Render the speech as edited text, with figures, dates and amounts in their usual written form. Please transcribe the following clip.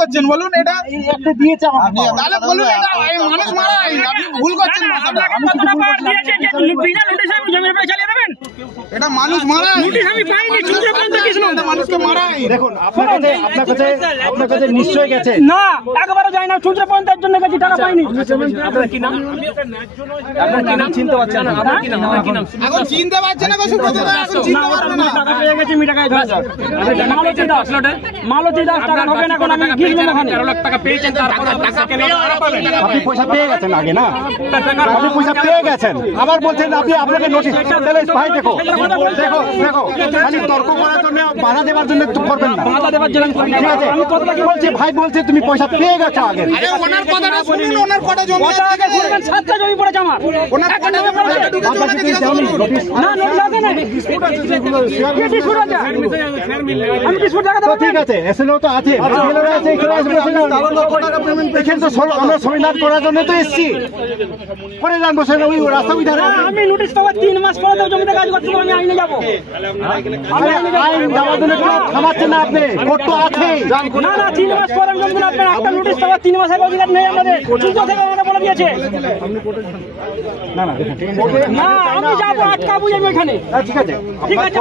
করছেন বলুন? এটা একটা দিয়েছে তাহলে বলুন এটা মানুষ মারা আইন, আপনি ভুল করছেন ভাষাটা। এটা মানুষ মারা আইন, এটা মানুষকে মারা আইন। দেখুন আপনার কাছে নিশ্চয় গেছে না, একবারও যায় না, চুঁচড়া পঞ্চায়েত জন্য গেছি, টাকা পাইনি। আপনার কি নাম? আপনার কি নাম চিনতে পারছেন না? আপনার কি নাম? এখন চিনতে পারছে না, এখন চিনতে পারবে না। টাকা পেয়ে গেছি, আমি টাকায় ধরে যাও। মালতী দাস টাকা হবে না, এখন আমি গিয়েছিলাম ওখানে। 13 লাখ টাকা পেয়েছেন, তারপরে টাকা কেন পাবেন? আপনি পয়সা পেয়ে গেছেন আগে না? আপনি পয়সা পেয়ে গেছেন, আবার বলছেন আপনাকে নোটিশ। তাহলে ভাই দেখো খালি তর্ক করার জন্য, বাধা দেওয়ার জন্য করবেন না। বাধা দেওয়ার জন্য ঠিক আছে, কি বলছে ভাই? বলছে তুমি পয়সা পেয়ে গেছো আগে। আরে ওনার কথাটা শুনুন, ওনার কটা জমি আছে? 7টা জমি পড়েছে আমার। ওনার কটা জমি পড়েছে? ওনাকে জিজ্ঞাসা করুন। না, নোটিশ আছে না, কি ডিসপুট আছে? আমি ডিসপুট টাকা তো দেবো। ঠিক আছে, এসএলও তো আছে, বিএলও আছে, এখানে আসবে, এখানে তো আমরা সংবিধান করার জন্য তো এসেছি। করে যান বসে ওই রাস্তা ওই ধারে। আমি নোটিশ পাবো 3 মাস পরে তো জমিতে কাজ করতে হবে, আমি আইনে যাবো। আইন দেওয়ার জন্য কোনো থামাচ্ছেন না আপনি, কোর্ট তো আছে। না না, 3 মাস পরে আমি জমিতে আপনার একটা নোটিশ পাবো, 3 মাস আগে অধিকার নেই আমাদের। চুক্তি থেকে আমাদের বলে দিয়েছে। না না, আমি যাবো, আটকাবো আমি এখানে। ঠিক আছে, ঠিক আছে,